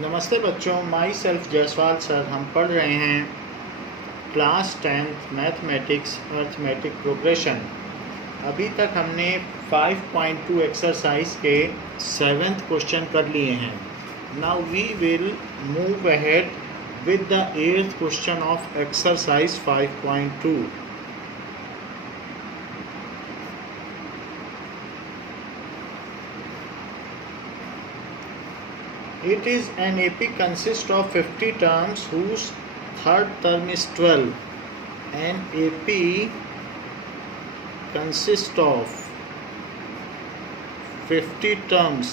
नमस्ते बच्चों, my self Jaiswal sir. हम पढ़ रहे हैं class 10th mathematics arithmetic progression. अभी तक हमने 5.2 एक्सरसाइज के 7th क्वेश्चन कर लिए हैं। Now we will move ahead with the 8th question of exercise 5.2। It is an AP consists of 50 terms whose third term is 12. An AP consists of 50 terms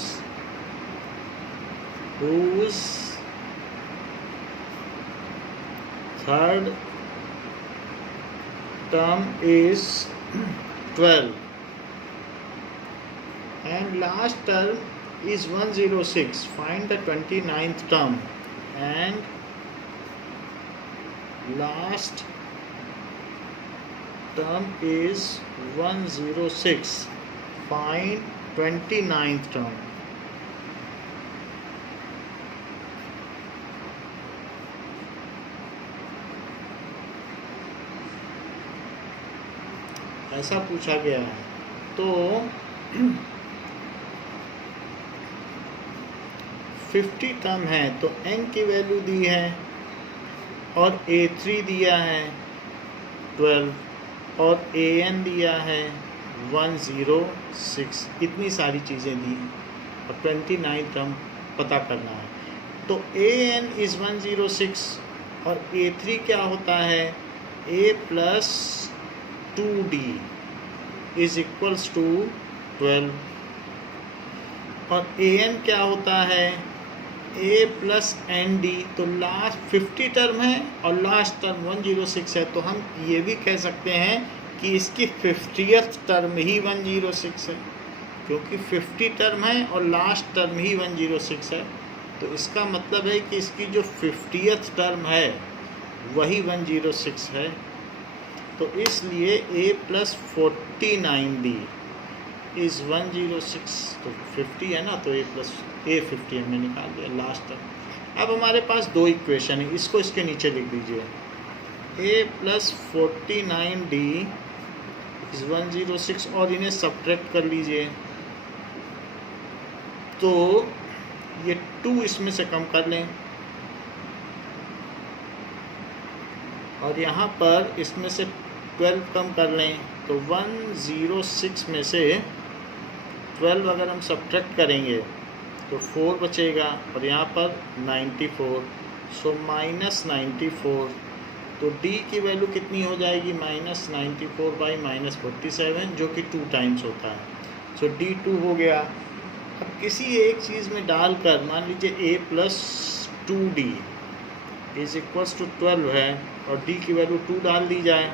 whose third term is 12 and last term is 106. Find the 29th term and last term is 106. Find 29th term. ऐसा पूछा गया है। तो 50 term है तो n की value दी है और a3 दिया है 12 और an दिया है 106। इतनी सारी चीज़ें दी और 29 टर्म पता करना है। तो an इज़ 106 और a3 क्या होता है, a plus 2d is equals to 12 और an क्या होता है, a प्लस एन डी। तो लास्ट 50 टर्म है और लास्ट टर्म 106 है, तो हम ये भी कह सकते हैं कि इसकी 50th टर्म ही 106 है, क्योंकि 50 टर्म है और लास्ट टर्म ही 106 है। तो इसका मतलब है कि इसकी जो 50th टर्म है वही 106 है। तो इसलिए a प्लस 49d इज़ 106। तो 50 है ना, तो a प्लस a50 हमने निकाल दिया लास्ट तक। अब हमारे पास दो इक्वेशन है, इसको इसके नीचे लिख दीजिए। a प्लस 49d इज़ 106 और इन्हें सब्ट्रैक्ट कर लीजिए। तो ये 2 इसमें से कम कर लें और यहाँ पर इसमें से 12 कम कर लें। तो 106 में से 12 अगर हम सब्ट्रैक्ट करेंगे तो 4 बचेगा और यहाँ पर 94। So minus 94। तो d की वैल्यू कितनी हो जाएगी, माइनस 94 बाई माइनस 47, जो कि 2 टाइम्स होता है। सो d 2 हो गया। अब किसी एक चीज़ में डालकर मान लीजिए a plus 2d is equals to 12 है और d की वैल्यू 2 डाल दी जाए।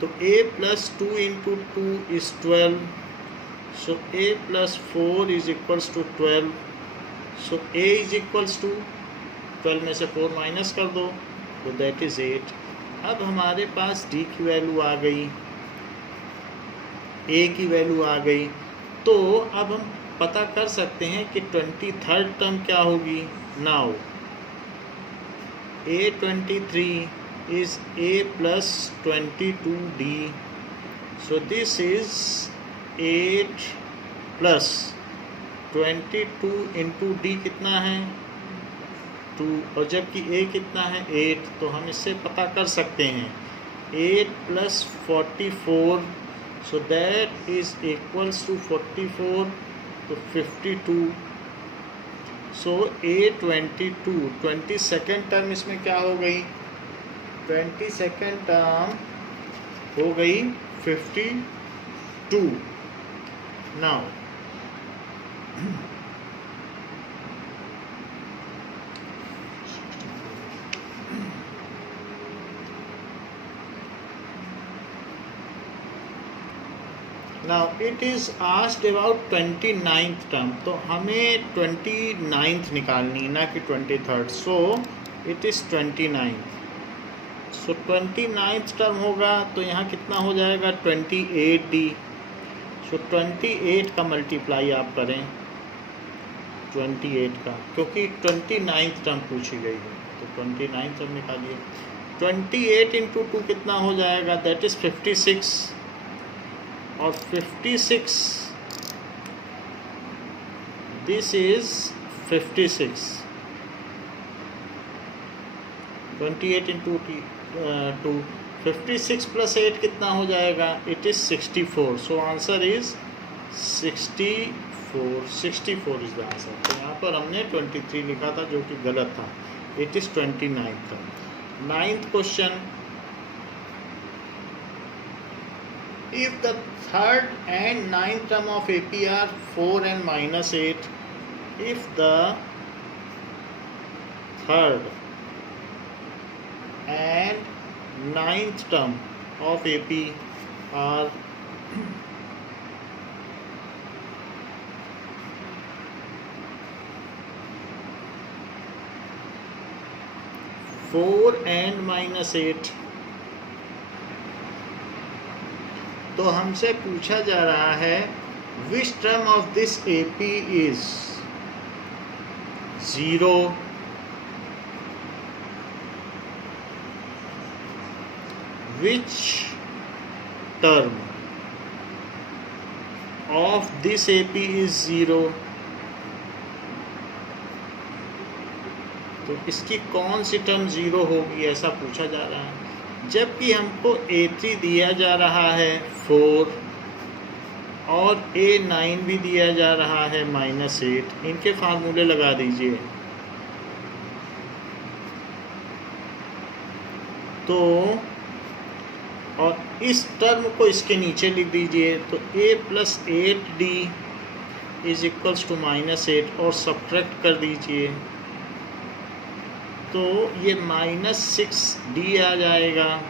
तो a plus 2 into 2 is 12। So a plus 4 is equals to 12। So a is equals to 12 में से 4 माइनस कर दो तो दैट इज़ 8। अब हमारे पास d की वैल्यू आ गई, a की वैल्यू आ गई। तो अब हम पता कर सकते हैं कि 23rd टर्म क्या होगी। Now a23 is a plus 22d. So this is 8 plus 22 into d कितना है 2, और जबकि a कितना है 8, तो हम इससे पता कर सकते हैं 8 plus 44, so that is equals to 44, तो 52। सो a22 22nd टर्म इसमें क्या हो गई, 22nd टर्म हो गई 52। Now now it is asked about 29th term. तो हमें 29th निकालनी है, ना कि 23rd। So it is 29th। So 29th term होगा तो यहाँ कितना हो जाएगा 28d। सो 28 का मल्टीप्लाई आप करें 28 का, क्योंकि 29th टर्म पूछी गई है तो 29th टर्म निकालिए। 28 इंटू 2 कितना हो जाएगा, दैट इज़ 56, और 56 दिस इज 56। 28 इंटू 2, 56 प्लस 8 कितना हो जाएगा, it is 64। So answer is 64 is the answer. तो यहाँ पर हमने 23 लिखा था जो कि गलत था, इट इज़ 29 था। 9th question, if the third and 9th term of AP are 4 and minus 8, if the third and 9th term of AP are 4 and minus 8, तो हमसे पूछा जा रहा है which term of this AP is 0, which term of this AP is 0, तो इसकी कौन सी term 0 होगी ऐसा पूछा जा रहा है। जबकि हमको A3 दिया जा रहा है 4 और A9 भी दिया जा रहा है -8, इनके फार्मूले लगा दीजिए। तो और इस टर्म को इसके नीचे लिख दीजिए, तो A + 8D is equals to -8 और सब्ट्रैक्ट कर दीजिए, तो ये -6D आ जाएगा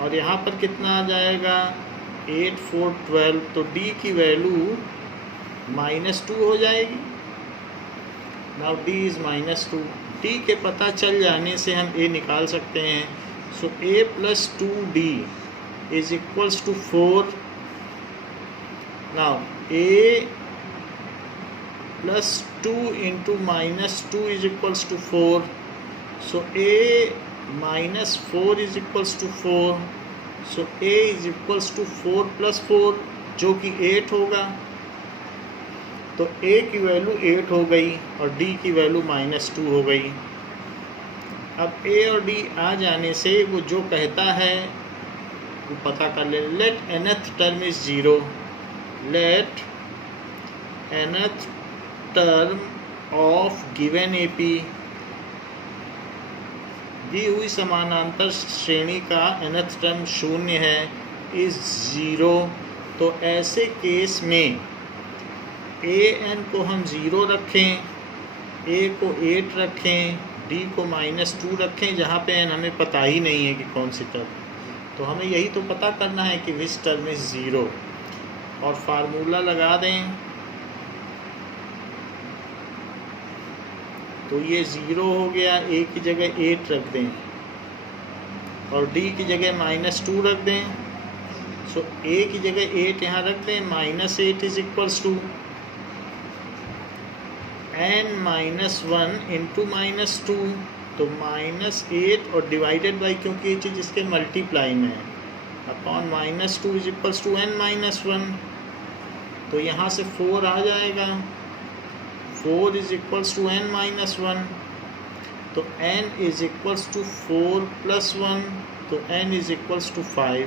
और यहाँ पर कितना आ जाएगा 8 4 12, तो D की वैल्यू -2 हो जाएगी। नाउ D इज़ -2, D के पता चल जाने से हम A निकाल सकते हैं। So A + 2D is equals to 4। Now A + 2 into -2 is equals to 4। So A - 4 is equals to 4. So A is equals to 4 + 4 जो कि 8 होगा। तो A की वैल्यू 8 हो गई और D की वैल्यू -2 हो गई। अब A और D आ जाने से वो जो कहता है वो पता कर ले। Let nth term is 0, let nth term of given AP, दी हुई समानांतर श्रेणी का nth टर्म 0 है, इज 0। तो ऐसे केस में an को हम 0 रखें, A को 8 रखें, D को -2 रखें, जहाँ पे n हमें पता ही नहीं है कि कौन सी टर्म। तो हमें यही तो पता करना है कि विच टर्म इज 0, और फार्मूला लगा दें। तो ये 0 हो गया, A की जगह 8 रख दें और D की जगह -2 रख दें। सो A की जगह 8 यहाँ रख दें, -8 is equals to n - 1 into -2, तो -8 और डिवाइडेड बाई, क्योंकि ये चीज़ इसके मल्टीप्लाई में है, upon -2 is equals to n - 1। तो यहाँ से 4 आ जाएगा, 4 इज इक्वल्स टू n - 1, तो n इज इक्वल्स टू 4 + 1, तो n is equals to 5।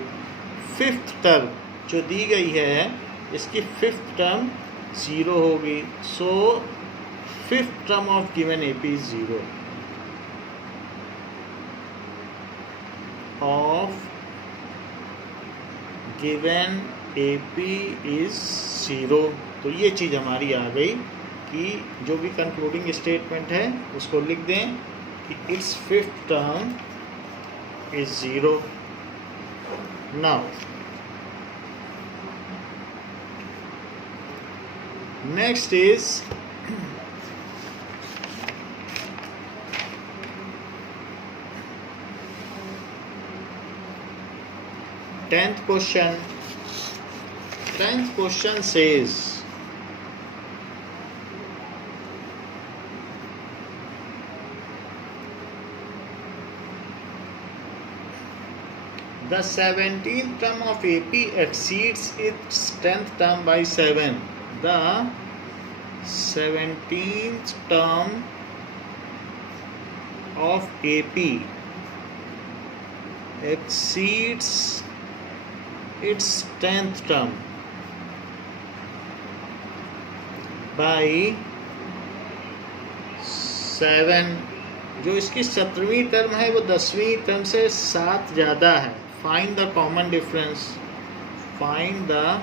Fifth term जो दी गई है इसकी फिफ्थ टर्म 0 होगी। So fifth term of given AP is 0, of given AP is 0। तो ये चीज़ हमारी आ गई कि जो भी कंक्लूडिंग स्टेटमेंट है उसको लिख दें कि it's fifth term is 0। Now next is 10th question. 10th question says The 17th term of AP exceeds its 10th term by 7. The 17th term of AP exceeds its 10th term by 7. जो इसकी 17वीं term है वो 10वीं term से 7 ज़्यादा है. Find the common difference. Find the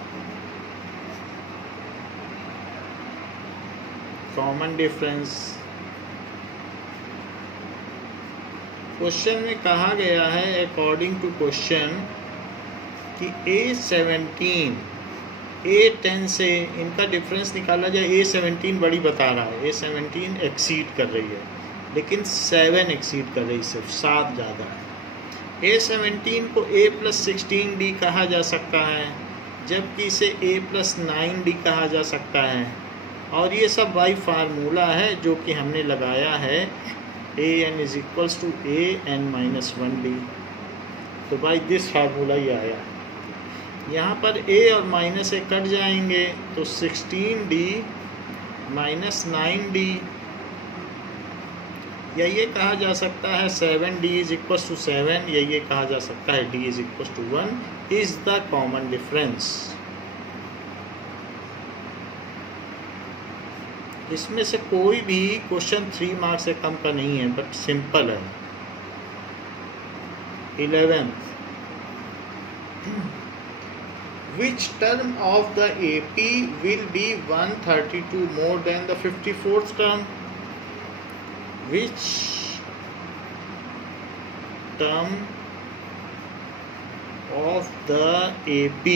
common difference. Question में कहा गया है अकॉर्डिंग टू क्वेश्चन कि A17 A10 से इनका डिफरेंस निकाला जाए. A17 बड़ी बता रहा है, A17 एक्सीड कर रही है, लेकिन 7 एक्सीड कर रही है, सिर्फ 7 ज़्यादा है. A17 को A+16D कहा जा सकता है, जबकि इसे A+9D कहा जा सकता है. और ये सब बाई फार्मूला है जो कि हमने लगाया है. AN = AN-1D. तो बाई दिस फार्मूला ही आया. यहाँ पर A और माइनस A कट जाएंगे तो 16D - 9D, या ये कहा जा सकता है 7D = 7, या ये कहा जा सकता है D = 1 is the common difference. इसमें से कोई भी क्वेश्चन 3 मार्क्स से कम का नहीं है, बट सिंपल है. 11th. Which term of the AP will be 132 more than the 54th term? Which term of the AP?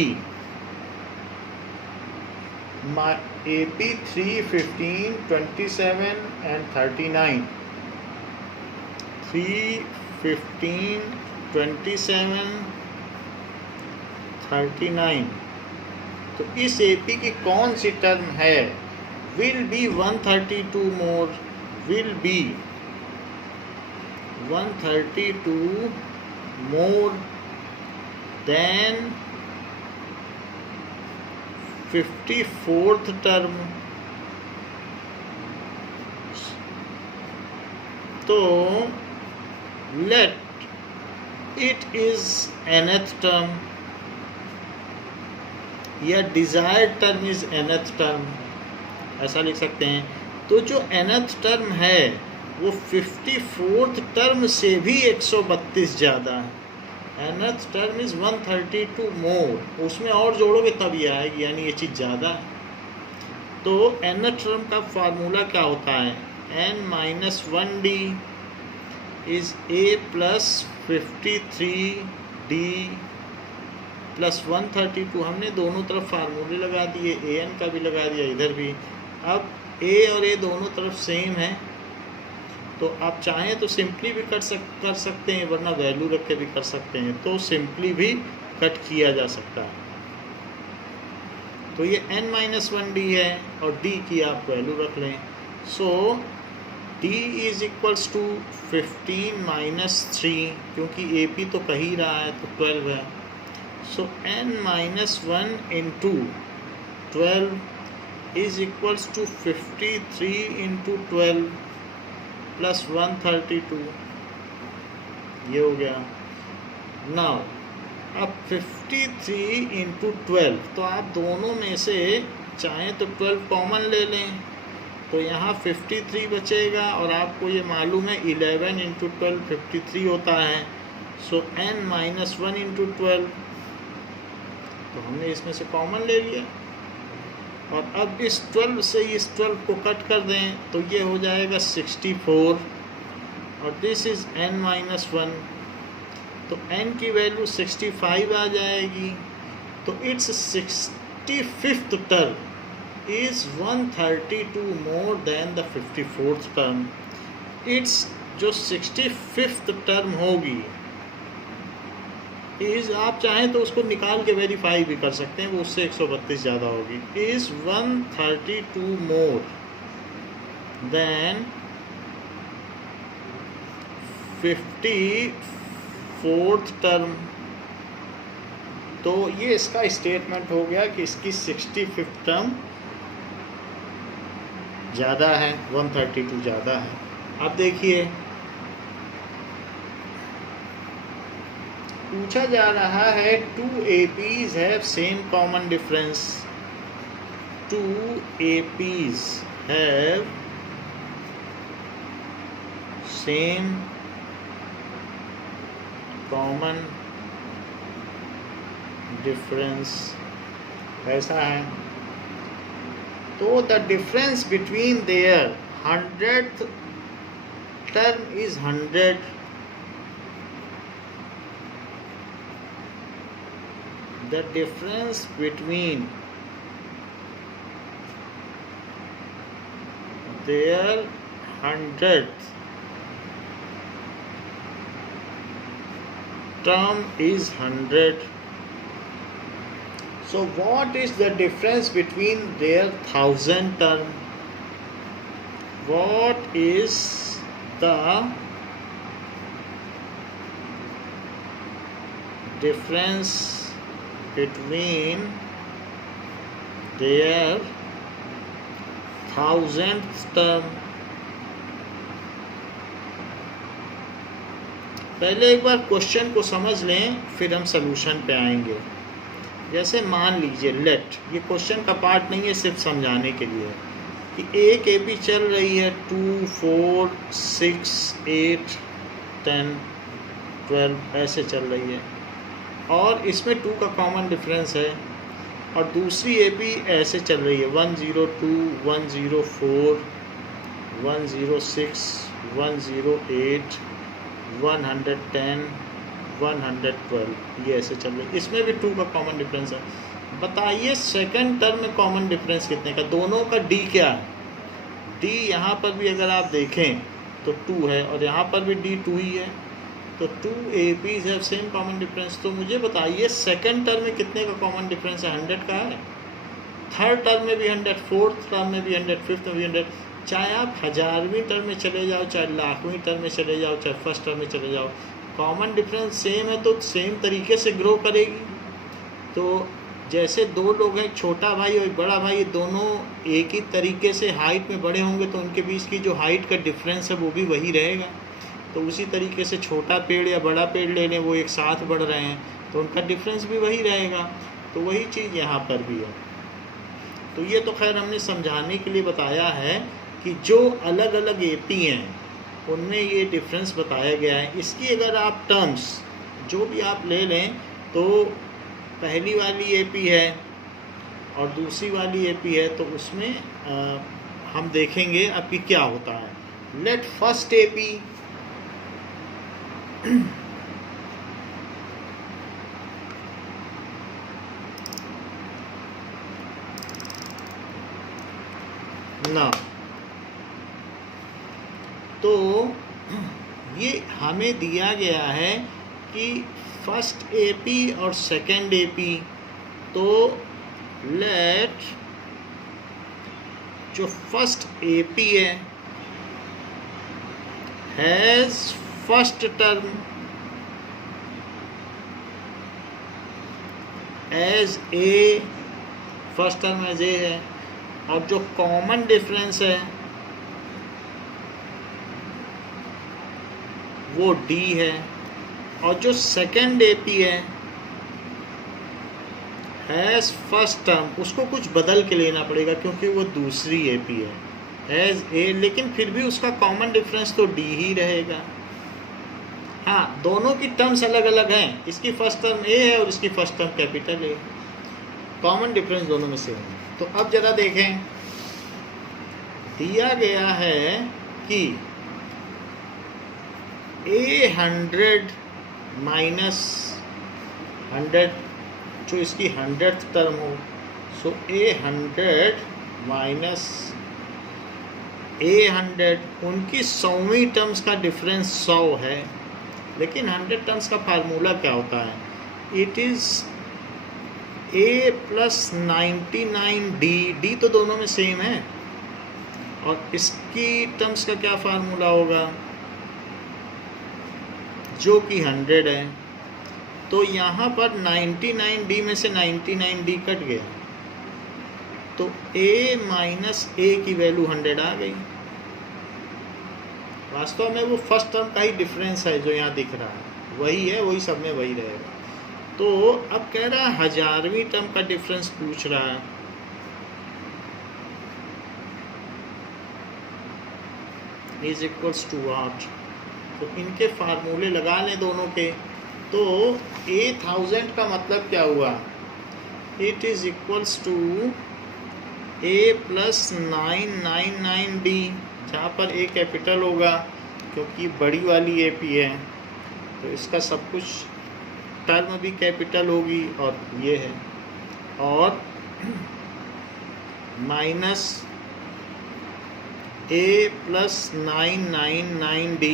AP 3, 15, 27 and 39. 3, 15, 27, 39. तो इस AP की कौन सी टर्म है? Will be 132 more. Will be 132 more than 54th term. तो let it is nth term या desired term is nth term, ऐसा लिख सकते हैं. तो जो nth टर्म है वो 54th टर्म से भी 132 ज़्यादा है. nth टर्म इज 132 मोर. उसमें और जोड़ोगे तब ये आएगी, यानी ये चीज़ ज़्यादा है. तो nth टर्म का फार्मूला क्या होता है? n-1D is A+53D + 132. हमने दोनों तरफ फार्मूले लगा दिए, an का भी लगा दिया, इधर भी. अब a और a दोनों तरफ सेम है, तो आप चाहें तो सिंपली भी कर सकते हैं, वरना वैल्यू रख के भी कर सकते हैं. तो सिंपली भी कट किया जा सकता है. तो ये n-1D है और d की आप वैल्यू रख लें. सो d = 15 - 3, क्योंकि AP तो कह ही रहा है, तो 12 है. So n-1 × 12 is equals to 53 × 12 plus 132. ये हो गया. Now अब 53 × 12, तो आप दोनों में से चाहें तो 12 कॉमन ले लें, तो यहाँ 53 बचेगा, और आपको ये मालूम है 11 × 12 53 होता है. सो n-1 × 12, तो हमने इसमें से कॉमन ले लिया. और अब इस 12 से इस 12 को कट कर दें तो ये हो जाएगा 64, और दिस इज़ n-1. तो n की वैल्यू 65 आ जाएगी. तो it's 65th term is 132 more than the 54th term. It's जो 65th टर्म होगी इज़, आप चाहें तो उसको निकाल के वेरीफाई भी कर सकते हैं, वो उससे 132 ज़्यादा होगी. Is 132 more than 54th term. तो ये इसका स्टेटमेंट हो गया कि इसकी 65th टर्म ज़्यादा है, 132 ज़्यादा है। अब देखिए पूछा जा रहा है 2 APs have same common difference. 2 APs have same common difference ऐसा है, तो the difference between their 100th term is 100, the difference between their 100th term is 100. So what is the difference between their 1000 term? What is the difference between their 1000th term? पहले एक बार question को समझ लें, फिर हम solution पे आएंगे। जैसे मान लीजिए लेट, ये क्वेश्चन का पार्ट नहीं है, सिर्फ समझाने के लिए कि एक एपी चल रही है 2, 4, 6, 8, 10, 12 ऐसे चल रही है, और इसमें 2 का कॉमन डिफरेंस है, और दूसरी एपी ऐसे चल रही है 102, 104, 106, 108, 110, 112, ये ऐसे चल रही है। इसमें भी 2 का कॉमन डिफरेंस है। बताइए सेकंड टर्म में कॉमन डिफरेंस कितने का? दोनों का डी क्या है? डी यहाँ पर भी अगर आप देखें तो 2 है, और यहाँ पर भी डी 2 ही है, तो 2 APs have same common difference. तो मुझे बताइए सेकंड टर्म में कितने का कॉमन डिफरेंस है? 100 का है। थर्ड टर्म में भी 100, फोर्थ टर्म में भी 100, फिफ्थ में भी 100। चाहे आप 1000वीं टर्म में चले जाओ, चाहे लाखवीं टर्म में चले जाओ, चाहे फर्स्ट टर्म में चले जाओ, कॉमन डिफरेंस सेम है, तो सेम तरीके से ग्रो करेगी। तो जैसे 2 लोग हैं, छोटा भाई और एक बड़ा भाई, दोनों एक ही तरीके से हाइट में बड़े होंगे, तो उनके बीच की जो हाइट का डिफरेंस है वो भी वही रहेगा। तो उसी तरीके से छोटा पेड़ या बड़ा पेड़ ले लें, वो एक साथ बढ़ रहे हैं, तो उनका डिफरेंस भी वही रहेगा। तो वही चीज़ यहाँ पर भी है। तो ये तो खैर हमने समझाने के लिए बताया है कि जो अलग अलग एपी हैं उनमें ये डिफरेंस बताया गया है। इसकी अगर आप टर्म्स जो भी आप ले लें, तो पहली वाली एपी है और दूसरी वाली एपी है, तो उसमें हम देखेंगे अब कि क्या होता है। लेट फर्स्ट एपी ना, तो ये हमें दिया गया है कि फर्स्ट एपी और सेकंड एपी, तो लेट जो फर्स्ट एपी है has first term as a, first term as a है, और जो कॉमन डिफरेंस है वो डी है, और जो सेकंड एपी है हैज़ फर्स्ट टर्म, उसको कुछ बदल के लेना पड़ेगा क्योंकि वो दूसरी एपी है एज ए, लेकिन फिर भी उसका कॉमन डिफरेंस तो डी ही रहेगा। हाँ, दोनों की टर्म्स अलग अलग हैं, इसकी फर्स्ट टर्म ए है और इसकी first term capital A, common difference दोनों में सेम है। तो अब जरा देखें, दिया गया है कि A100 माइनस 100 जो इसकी 100th टर्म हो, सो A100 माइनस A100, उनकी 100वीं टर्म्स का डिफरेंस 100 है, लेकिन 100 टर्म्स का फार्मूला क्या होता है? It is A plus 99D, D तो दोनों में सेम है, और इसकी टर्म्स का क्या फार्मूला होगा? जो कि 100 है, तो यहाँ पर 99D में से 99D कट गया, तो A माइनस A की वैल्यू 100 आ गई। वास्तव में वो फर्स्ट टर्म का ही डिफरेंस है जो यहाँ दिख रहा है, वही है, वही सब में वही रहेगा। तो अब कह रहा है 1000वीं टर्म का डिफरेंस पूछ रहा है। Is equals to what? तो इनके फार्मूले लगा लें दोनों के। तो 1000 का मतलब क्या हुआ? It is equals to A plus 999D, जहाँ पर A कैपिटल होगा क्योंकि बड़ी वाली AP है, तो इसका सब कुछ टर्म भी कैपिटल होगी और ये है, और माइनस A प्लस 999D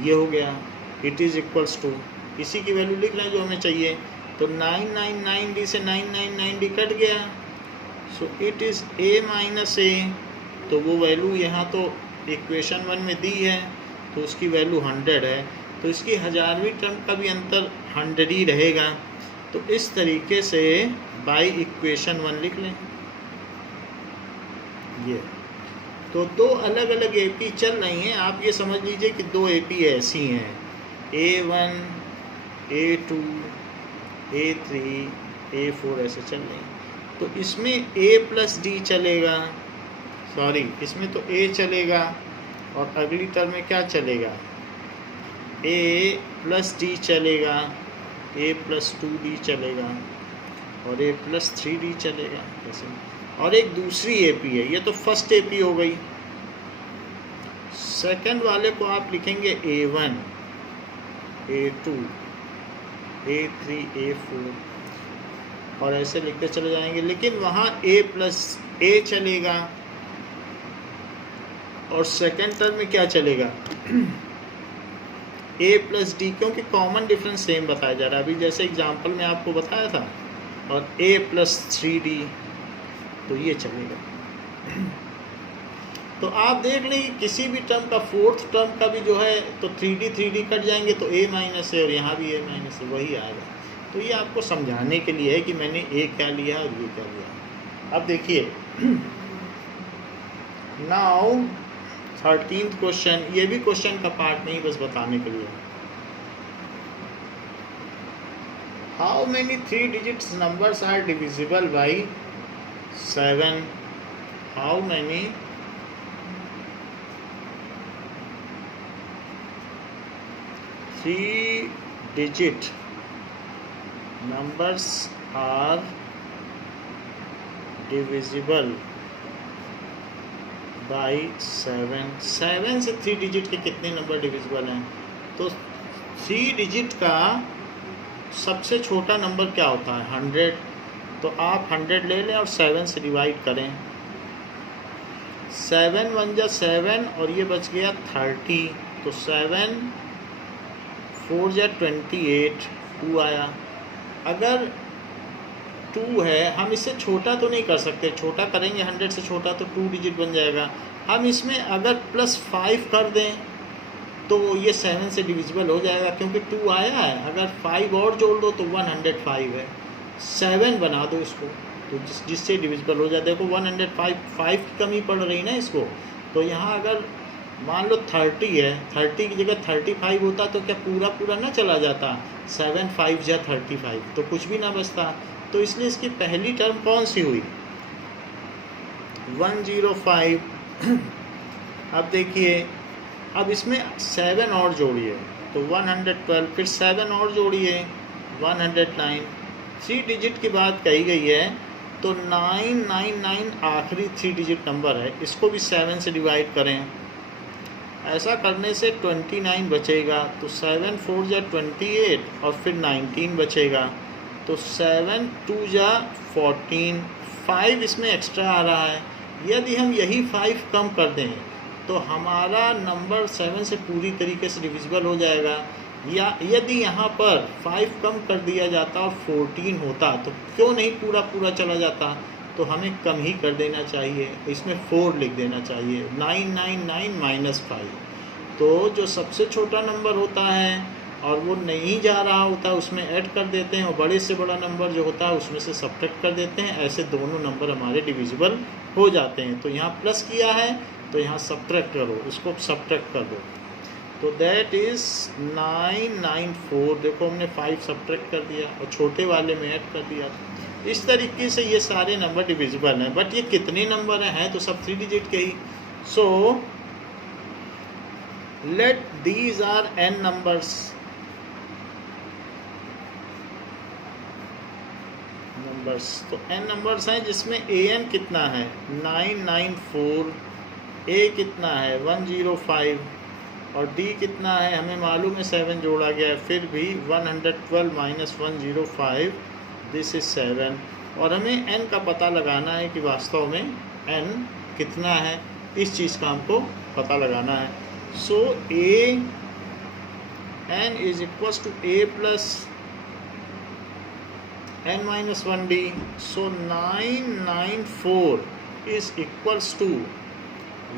ये हो गया। इट इज़ इक्वल्स टू, इसी की वैल्यू लिख लें जो हमें चाहिए। तो 999D से 999D कट गया, so it is A minus A। तो वो वैल्यू यहाँ तो इक्वेशन 1 में दी है, तो उसकी वैल्यू 100 है, तो इसकी 1000वीं टर्म का भी अंतर 100 ही रहेगा। तो इस तरीके से बाई इक्वेशन 1 लिख लें। ये तो दो अलग अलग AP चल रही हैं, आप ये समझ लीजिए कि दो AP ऐसी हैं, A1, A2, A3, A4 ऐसे चल रही हैं। तो इसमें A प्लस D चलेगा, सॉरी इसमें तो A चलेगा, और अगली टर्म में क्या चलेगा? A प्लस D चलेगा, A प्लस 2D चलेगा, और A प्लस 3D चलेगा ऐसे। और एक दूसरी AP है, ये तो फर्स्ट AP हो गई। सेकंड वाले को आप लिखेंगे A1, A2, A3, A4 और ऐसे लिखते चले जाएंगे, लेकिन वहाँ A प्लस A चलेगा, और सेकंड टर्म में क्या चलेगा? A प्लस D, क्योंकि कॉमन डिफरेंस सेम बताया जा रहा है, अभी जैसे एग्जाम्पल में आपको बताया था, और A प्लस 3D, तो ये चलेगा। तो आप देख लें कि किसी भी टर्म का फोर्थ टर्म का भी जो है तो 3D कट जाएंगे, तो A माइनस है और यहाँ भी A माइनस है, वही आएगा। तो ये आपको समझाने के लिए है कि मैंने A क्या लिया और ये क्या लिया। अब देखिए नाउ 13th क्वेश्चन, ये भी क्वेश्चन का पार्ट नहीं, बस बताने के लिए। How many 3 digits numbers are divisible by 7? How many 3 digit numbers are divisible by 7? 7 से 3 डिजिट के कितने नंबर डिविजिबल हैं? तो 3 डिजिट का सबसे छोटा नंबर क्या होता है? 100। तो आप 100 ले लें और 7 से डिवाइड करें। 7 1 जा 7 और ये बच गया 30, तो 7 4 जा 28, 2 आया। अगर 2 है, हम इससे छोटा तो नहीं कर सकते, छोटा करेंगे 100 से छोटा तो 2 डिजिट बन जाएगा। हम इसमें अगर +5 कर दें तो ये 7 से डिविजिबल हो जाएगा, क्योंकि 2 आया है, अगर 5 और जोड़ दो तो 105 है। 7 बना दो इसको, तो जिससे डिविजिबल हो जाए। देखो 105 की कमी पड़ रही ना इसको, तो यहाँ अगर मान लो 30 है, 30 की जगह 35 होता तो क्या पूरा ना चला जाता? 7 5 जा 35, तो कुछ भी ना बचता। तो इसलिए इसकी पहली टर्म कौन सी हुई? 105। अब देखिए, अब इसमें 7 और जोड़िए तो 112, फिर 7 और जोड़िए 109। 3 डिजिट की बात कही गई है, तो 999 आखिरी 3 डिजिट नंबर है, इसको भी 7 से डिवाइड करें। ऐसा करने से 29 बचेगा, तो 7 4 जा 28 और फिर 19 बचेगा, तो 7 2 जा 14, 5 इसमें एक्स्ट्रा आ रहा है। यदि हम यही 5 कम कर दें तो हमारा नंबर 7 से पूरी तरीके से डिविजिबल हो जाएगा। या यदि यहाँ पर 5 कम कर दिया जाता और 14 होता तो क्यों नहीं पूरा चला जाता? तो हमें कम ही कर देना चाहिए, इसमें 4 लिख देना चाहिए। 999 - 5, तो जो सबसे छोटा नंबर होता है और वो नहीं जा रहा होता उसमें ऐड कर देते हैं, और बड़े से बड़ा नंबर जो होता है उसमें से सब्ट्रैक्ट कर देते हैं। ऐसे दोनों नंबर हमारे डिविजिबल हो जाते हैं। तो यहाँ प्लस किया है तो यहाँ सब्ट्रैक्ट करो, इसको सब्ट्रैक्ट कर दो। तो दैट इज़ 994। देखो हमने 5 सब्ट्रैक्ट कर दिया और छोटे वाले में ऐड कर दिया। इस तरीके से ये सारे नंबर डिविजिबल हैं। बट ये कितने नंबर हैं तो सब 3 डिजिट के ही। So let these are n numbers. तो n नंबर्स हैं जिसमें an कितना है 994, a कितना है 105 और d कितना है हमें मालूम है 7 जोड़ा गया है, फिर भी 112 माइनस 105 दिस इज 7। और हमें n का पता लगाना है कि वास्तव में n कितना है, इस चीज़ का हमको पता लगाना है। So n is equals to a plus n minus 1d. So 994 is equals to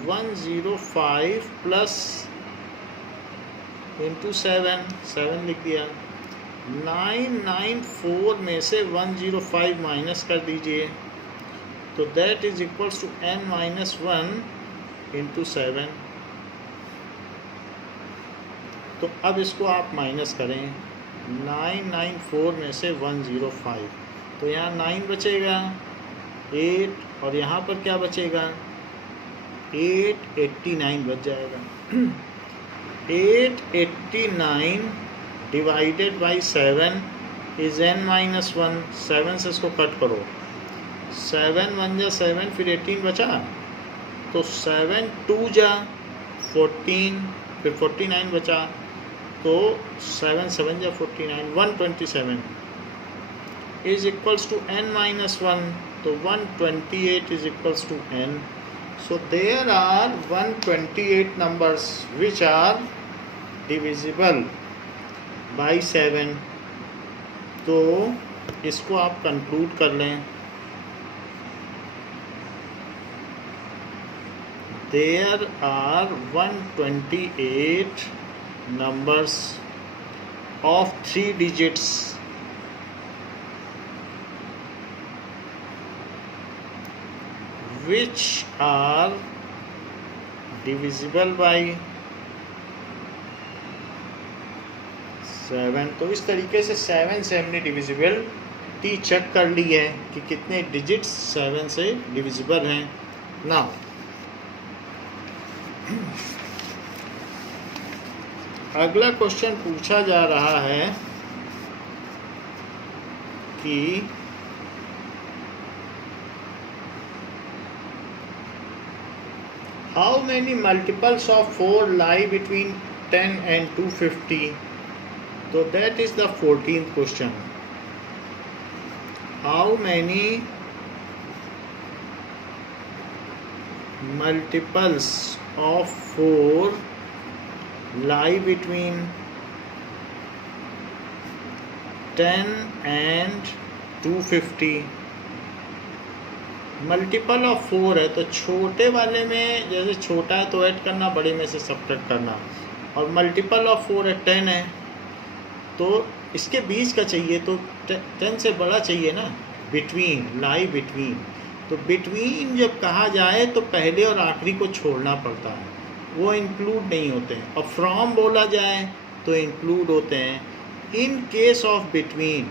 105 plus into 7 लिख दिया। 994 में से 105 माइनस कर दीजिए तो that is equals to n minus 1 into 7। तो अब इसको आप माइनस करें 994 में से 105, तो यहाँ 9 बचेगा 8 और यहाँ पर क्या बचेगा 889 बच जाएगा। 889 divided by 7 is n minus 1। 7 से इसको कट करो, 7 1 जा 7 फिर 18 बचा, तो 7 2 जा 14 फिर 49 बचा, तो 7 7 जा 49 127 is equals to n minus 1। तो 128 is equals to n। So there are 128 numbers which are divisible by 7। तो इसको आप कंक्लूड कर लें। There are 128 numbers of 3 digits which are divisible by 7। तो इस तरीके से 7 से हमने डिविजिबिलिटी चेक कर ली है कि कितने डिजिट्स 7 से डिविजिबल हैं। नाउ अगला क्वेश्चन पूछा जा रहा है कि how many multiples of 4 lie between 10 and 250। तो that is the 14th question. How many multiples of 4 lie between 10 and 250। Multiple of 4 है तो छोटे वाले में जैसे छोटा है तो ऐड करना, बड़े में से सब्ट्रैक्ट करना। और मल्टीपल ऑफ 4 है 10 है तो इसके बीच का चाहिए, तो 10 से बड़ा चाहिए ना। बिटवीन, लाई बिटवीन, तो बिटवीन जब कहा जाए तो पहले और आखिरी को छोड़ना पड़ता है, वो इंक्लूड नहीं होते हैं। और फ्रॉम बोला जाए तो इंक्लूड होते हैं। इन केस ऑफ बिटवीन,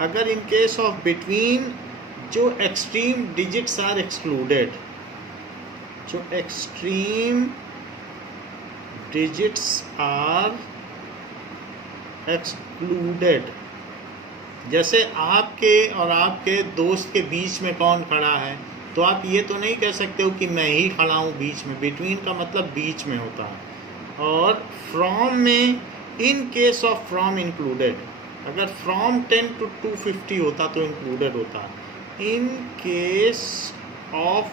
अगर इन केस ऑफ बिटवीन जो एक्सट्रीम डिजिट्स आर एक्सक्लूडेड, जो एक्सट्रीम डिजिट्स आर एक्सक्लूडेड, जैसे आपके और आपके दोस्त के बीच में कौन खड़ा है, तो आप ये तो नहीं कह सकते हो कि मैं ही खड़ा हूँ बीच में। बिटवीन का मतलब बीच में होता है। और फ्रॉम में in case of from included, अगर फ्रॉम 10 to 250 होता तो इंक्लूडेड होता। इन केस ऑफ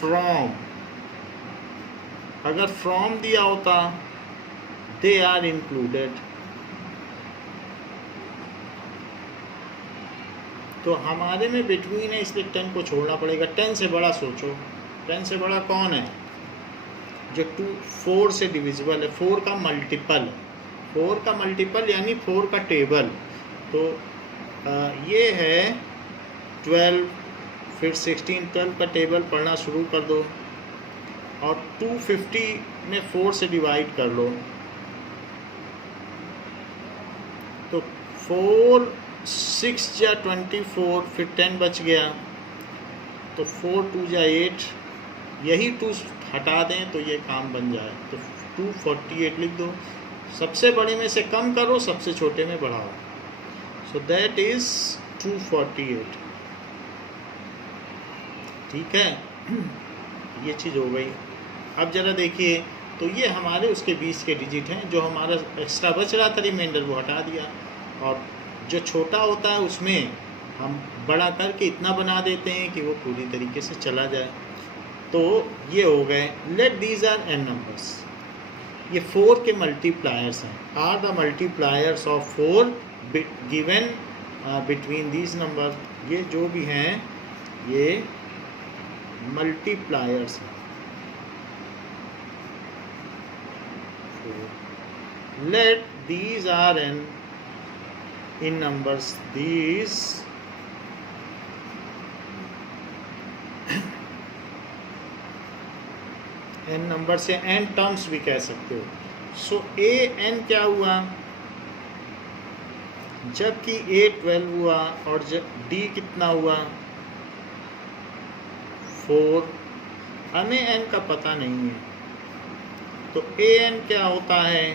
फ्रॉम, अगर फ्रॉम दिया होता दे आर इंक्लूडेड। तो हमारे में बिटवीन है इसलिए 10 को छोड़ना पड़ेगा। 10 से बड़ा सोचो, 10 से बड़ा कौन है? जो 4 से डिविजिबल है, 4 का मल्टीपल, 4 का मल्टीपल यानी 4 का टेबल। तो ये है 12, फिर 16, 12 का टेबल पढ़ना शुरू कर दो और 250 में 4 से डिवाइड कर लो। तो 4 6 या 24, फिर 10 बच गया, तो 4 2 या 8, यही 2 हटा दें तो ये काम बन जाए। तो 248 लिख दो, सबसे बड़े में से कम करो, सबसे छोटे में बढ़ाओ। So that is 248। ठीक है, ये चीज़ हो गई। अब ज़रा देखिए, तो ये हमारे उसके 20 के डिजिट हैं, जो हमारा एक्स्ट्रा बच रहा था रिमाइंडर वो हटा दिया, और जो छोटा होता है उसमें हम बड़ा करके इतना बना देते हैं कि वो पूरी तरीके से चला जाए। तो ये हो गए। Let these are n numbers, ये 4 के मल्टीप्लायर्स हैं। Are the multipliers of 4 given between these number, ये जो भी हैं ये मल्टीप्लायर्स हैं। Let these are n in numbers, these n number से n टर्म्स भी कह सकते हो। सो a n क्या हुआ, जबकि a 12 हुआ, और जब d कितना हुआ 4। हमें n का पता नहीं है, तो a n क्या होता है,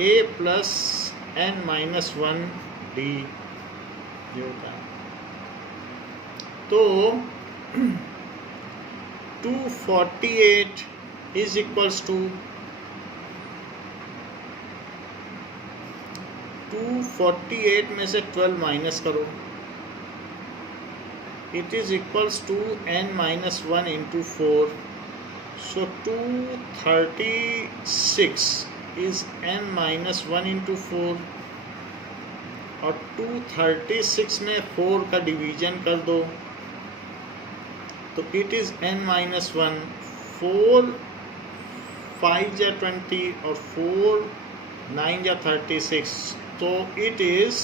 a plus n minus 1 d ये होता है। तो 248 इज इक्वल्स टू 248 में से 12 माइनस करो, it is equals to n minus 1 into 4। So 236 is n minus 1 into 4, और 236 में 4 का डिवीजन कर दो, तो इट इज़ n माइनस 1। 4 5 या 20 और 4 9 या 36, तो it is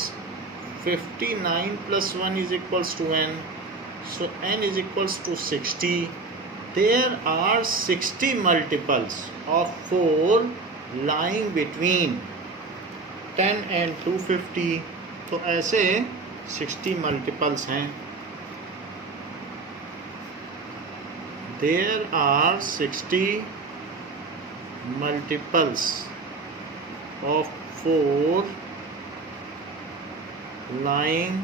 59 plus 1 is equals to n। So n is equals to 60। There are 60 multiples of 4 lying between 10 and 250। तो ऐसे 60 मल्टीपल्स हैं। There are 60 multiples of 4 lying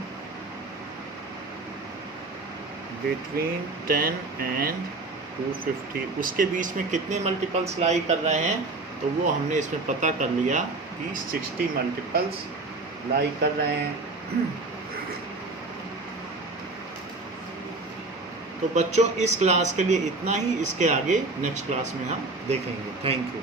between 10 and 250। उसके बीच में कितने मल्टीपल्स लाई कर रहे हैं, तो वो हमने इसमें पता कर लिया कि 60 मल्टीपल्स लाई कर रहे हैं। तो बच्चों, इस क्लास के लिए इतना ही, इसके आगे नेक्स्ट क्लास में हम देखेंगे। Thank you.